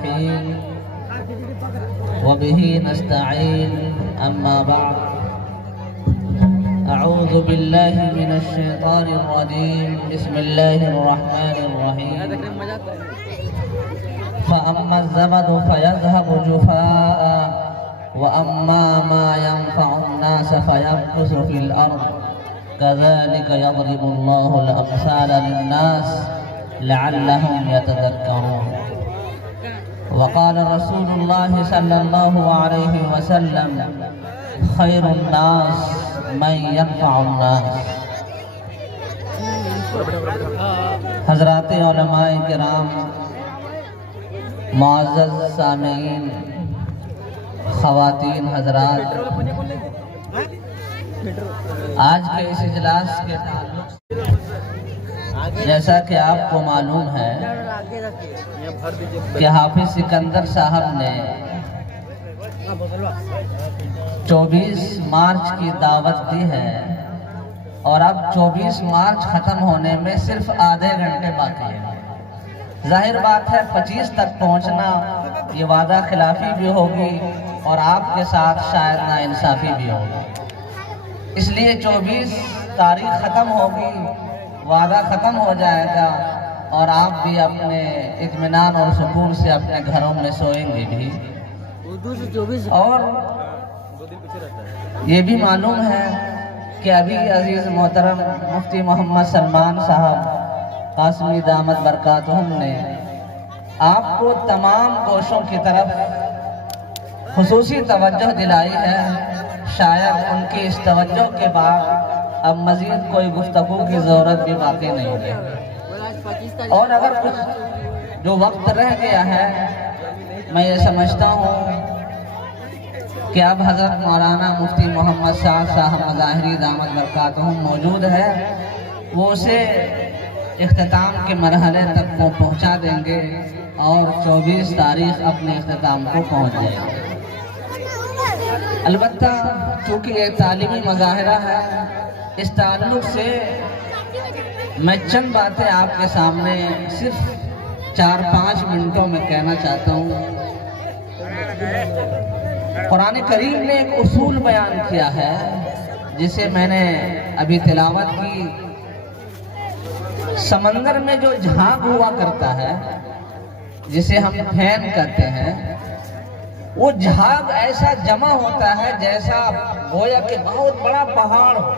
الرحيم وبه نستعين أما بعد أعوذ بالله من الشيطان الرجيم بسم الله الرحمن الرحيم فأما الزبد فيذهب جفاء وأما ما ينفع الناس فيمكث في الأرض كذلك يضرب الله الأمثال للناس لعلهم يتذكرون وقال رسول الله صلى الله عليه وسلم خير الناس من ينفع الناس. حضرات علماء کرام، معزز سامعین، خواتین حضرات، آج کے اس اجلاس کے تعلق سے جیسا کہ آپ کو معلوم ہے کہ حافظ سکندر صاحب نے 24 مارچ کی دعوت دی ہے اور اب 24 مارچ ختم ہونے میں صرف آدھے گھنٹے باقی ہے. ظاہر بات ہے 25 تک پہنچنا یہ وعدہ خلافی بھی ہوگی اور آپ کے ساتھ شاید ناانصافی بھی ہوگی. اس لیے 24 تاریخ ختم ہوگی، وعدہ ختم ہو جائے گا اور آپ بھی اپنے اطمینان اور سکون سے اپنے گھروں میں سوئیں گے بھی. اور یہ بھی معلوم ہے کہ ابھی عزیز محترم مفتی محمد سلمان صاحب قاسمی دامت برکاتہم نے آپ کو تمام گوشوں کی طرف خصوصی توجہ دلائی ہے. شاید ان کی اس توجہ کے بعد اب مزید کوئی گفتگو کی ضرورت بھی باقی نہیں ہے. اور اگر کچھ جو وقت رہ گیا ہے، میں یہ سمجھتا ہوں کہ اب حضرت مولانا مفتی محمد سعد صاحب مظاہری دامت برکاتہم موجود ہے، وہ اسے اختتام کے مرحلے تک پہنچا دیں گے اور 24 تاریخ اپنے اختتام کو پہنچ جائے گا. البتہ چونکہ یہ تعلیمی مظاہرہ ہے، اس تعلق سے میں چند باتیں آپ کے سامنے صرف 4-5 منٹوں میں کہنا چاہتا ہوں. قرآن کریم نے ایک اصول بیان کیا ہے جسے میں نے ابھی تلاوت کی. سمندر میں جو جھاگ ہوا کرتا ہے جسے ہم پھین کہتے ہیں، وہ جھاگ ایسا جمع ہوتا ہے جیسا گویا کہ بہت بڑا پہاڑ ہو،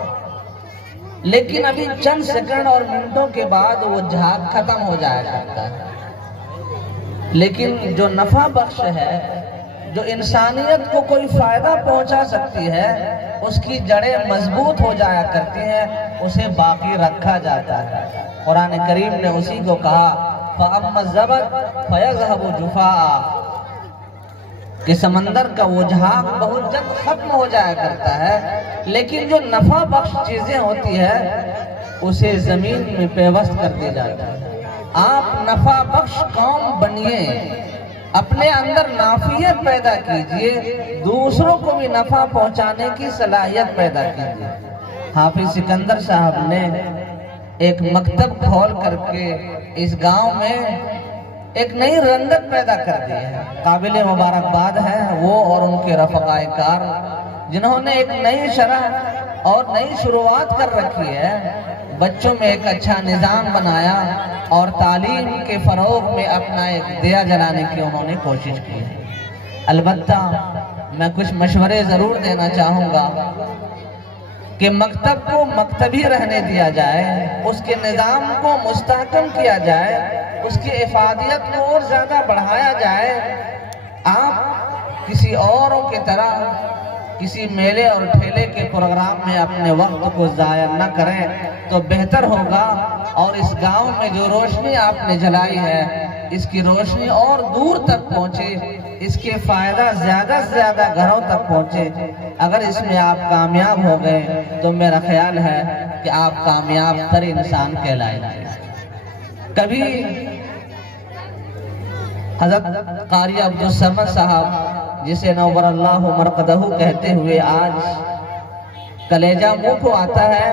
لیکن ابھی چند سیکنڈ اور منٹوں کے بعد وہ جھاگ ختم ہو جایا کرتا ہے. لیکن جو نفع بخش ہے، جو انسانیت کو کوئی فائدہ پہنچا سکتی ہے، اس کی جڑیں مضبوط ہو جایا کرتی ہیں، اسے باقی رکھا جاتا ہے. قرآن کریم نے اسی کو کہا فَأَمَّا الزَّبَدُ فَيَذْهَبُ جُفَاءً، کہ سمندر کا وہ جھاگ بہت جلد ختم ہو جایا کرتا ہے، لیکن جو نفع بخش چیزیں ہوتی ہے اسے زمین میں پیوست کر دی جاتی ہے. آپ نفع بخش قوم بنیے، اپنے اندر نافعیت پیدا کیجئے، دوسروں کو بھی نفع پہنچانے کی صلاحیت پیدا کیجئے. حافظ سکندر صاحب نے ایک مکتب کھول کر کے اس گاؤں میں ایک نئی رنگت پیدا کر دی ہے. قابل مبارکباد ہے وہ اور ان کے رفقائے کار جنہوں نے ایک نئی شرح اور نئی شروعات کر رکھی ہے. بچوں میں ایک اچھا نظام بنایا اور تعلیم کے فروغ میں اپنا ایک دیا جلانے کی انہوں نے کوشش کی ہے. البتہ میں کچھ مشورے ضرور دینا چاہوں گا کہ مکتب کو مکتبی رہنے دیا جائے، اس کے نظام کو مستحکم کیا جائے، اس کی افادیت کو اور زیادہ بڑھایا جائے. آپ کسی اوروں کی طرح کسی میلے اور ٹھیلے کے پروگرام میں اپنے وقت کو ضائع نہ کریں تو بہتر ہوگا. اور اس گاؤں میں جو روشنی آپ نے جلائی ہے، اس کی روشنی اور دور تک پہنچے، اس کے فائدہ زیادہ سے زیادہ گھروں تک پہنچے. اگر اس میں آپ کامیاب ہو گئے تو میرا خیال ہے کہ آپ کامیاب تر انسان کہلائیں گے. کبھی حضرت قاری عبدالصمد صاحب جسے نور اللہ مرقدہ کہتے ہوئے آج کلیجہ منہ کو آتا ہے،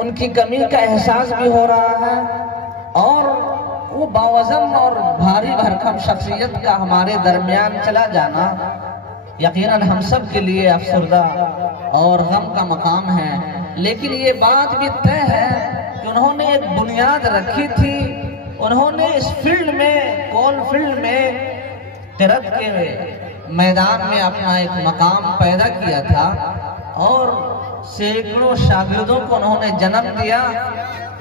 ان کی کمی کا احساس بھی ہو رہا ہے اور وہ باوزن اور بھاری بھرکم شخصیت کا ہمارے درمیان چلا جانا یقیناً ہم سب کے لیے افسردہ اور غم کا مقام ہے، لیکن یہ بات بھی طے ہے کہ انہوں نے ایک بنیاد رکھی تھی، انہوں نے اس فیلڈ میں، کول فیلڈ میں، قرت کے میدان میں اپنا ایک مقام پیدا کیا تھا اور سینکڑوں شاگردوں کو انہوں نے جنم دیا۔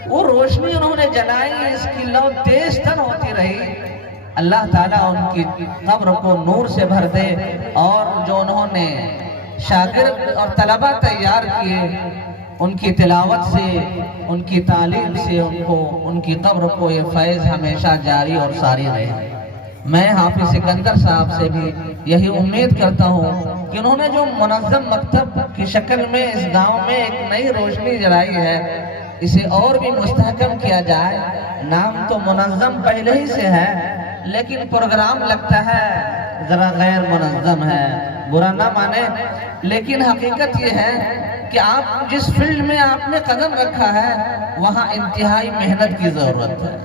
وہ روشنی انہوں نے جلائی، اس کی لو تیز تر ہوتی رہی۔ اللہ تعالیٰ ان کی قبر کو نور سے بھر دے، اور جو انہوں نے شاگرد اور طلبہ تیار کیے، ان کی تلاوت سے، ان کی تعلیم سے ان کی قبر کو یہ فیض ہمیشہ جاری اور ساری رہے۔ میں حافظ سکندر صاحب سے بھی یہی امید کرتا ہوں کہ انہوں نے جو منظم مکتب کی شکل میں اس گاؤں میں ایک نئی روشنی جلائی ہے، اسے اور بھی مستحکم کیا جائے۔ نام تو منظم پہلے ہی سے ہے، لیکن پروگرام لگتا ہے ذرا غیر منظم ہے، برا نہ مانے، لیکن حقیقت یہ ہے کہ آپ جس فیلڈ میں آپ نے قدم رکھا ہے وہاں انتہائی محنت کی ضرورت ہے۔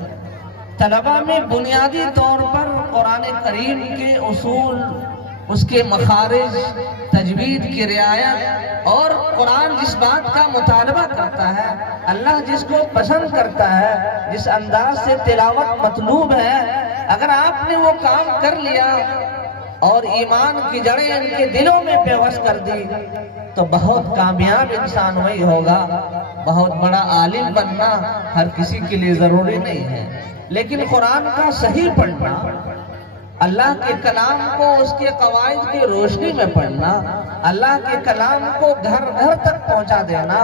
طلبہ میں بنیادی طور پر قرآن کریم کے اصول، اس کے مخارج، تجوید کی رعایت، اور قرآن جس بات کا مطالبہ کرتا ہے، اللہ جس کو پسند کرتا ہے، جس انداز سے تلاوت مطلوب ہے، اگر آپ نے وہ کام کر لیا اور ایمان کی جڑیں ان کے دلوں میں پیوست کر دی تو بہت کامیاب انسان وہی ہوگا۔ بہت بڑا عالم بننا ہر کسی کے لیے ضروری نہیں ہے، لیکن قرآن کا صحیح پڑھنا، اللہ کے کلام کو اس کے قواعد کی روشنی میں پڑھنا، اللہ کے کلام کو گھر گھر تک پہنچا دینا،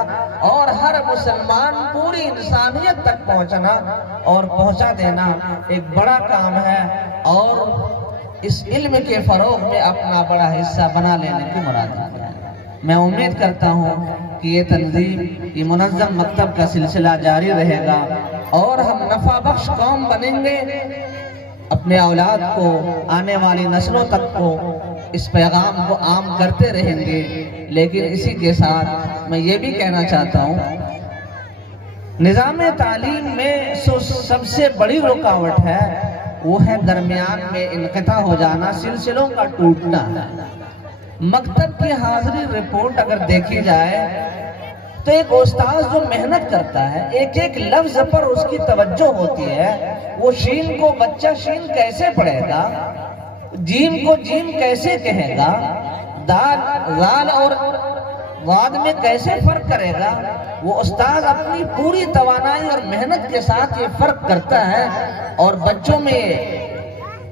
اور ہر مسلمان پوری انسانیت تک پہنچنا اور پہنچا دینا ایک بڑا کام ہے، اور اس علم کے فروغ میں اپنا بڑا حصہ بنا لینے کی مراد ہے۔ میں امید کرتا ہوں کہ یہ تنظیم، یہ منظم مکتب کا سلسلہ جاری رہے گا، اور ہم نفع بخش قوم بنیں گے، اپنے اولاد کو، آنے والی نسلوں تک کو اس پیغام کو عام کرتے رہیں گے۔ لیکن اسی کے ساتھ میں یہ بھی کہنا چاہتا ہوں، نظام تعلیم میں سب سے بڑی رکاوٹ ہے وہ ہے درمیان میں انقطاع ہو جانا، سلسلوں کا ٹوٹنا۔ مکتب کی حاضری رپورٹ اگر دیکھی جائے تو ایک استاذ جو محنت کرتا ہے، ایک ایک لفظ پر اس کی توجہ ہوتی ہے، وہ شین کو بچہ شین کیسے پڑھے گا، جیم کو جیم کیسے کہے گا، دال اور واد میں کیسے فرق کرے گا، وہ استاذ اپنی پوری توانائی اور محنت کے ساتھ یہ فرق کرتا ہے اور بچوں میں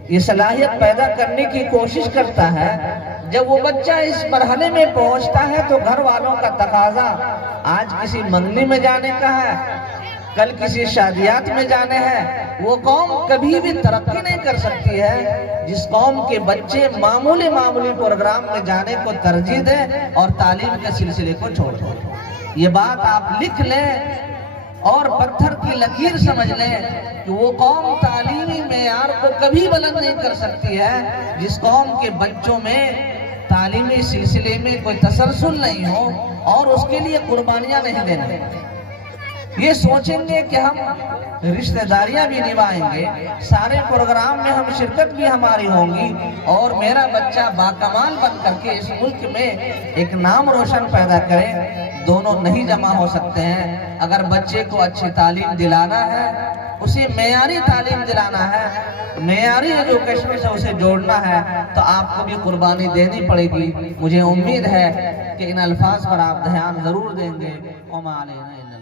یہ صلاحیت پیدا کرنے کی کوشش کرتا ہے۔ جب وہ بچہ اس مرحلے میں پہنچتا ہے تو گھر والوں کا تقاضا آج کسی منگنی میں جانے کا ہے، کل کسی شادیات میں جانے ہیں۔ وہ قوم کبھی بھی ترقی نہیں کر سکتی ہے جس قوم کے بچے معمولی پروگرام میں جانے کو ترجیح دیں اور تعلیم کے سلسلے کو چھوڑ دیں۔ یہ بات آپ لکھ لیں اور پتھر کی لکیر سمجھ لیں کہ وہ قوم تعلیمی معیار کو کبھی بلند نہیں کر سکتی ہے جس قوم کے بچوں میں تعلیمی سلسلے میں کوئی تسلسل نہیں ہو اور اس کے لیے قربانیاں نہیں دینا۔ یہ سوچیں گے کہ ہم رشتہ داریاں بھی نبھائیں گے، سارے پروگرام میں ہم شرکت بھی ہماری ہوں گی، اور میرا بچہ باکمال بن کر کے اس ملک میں ایک نام روشن پیدا کرے، دونوں نہیں جمع ہو سکتے ہیں۔ اگر بچے کو اچھی تعلیم دلانا ہے، اسے معیاری تعلیم دلانا ہے، معیاری ایجوکیشن سے اسے جوڑنا ہے، تو آپ کو بھی قربانی دینی پڑے گی۔ مجھے امید ہے کہ ان الفاظ پر آپ دھیان ضرور دیں گے۔ وما علینا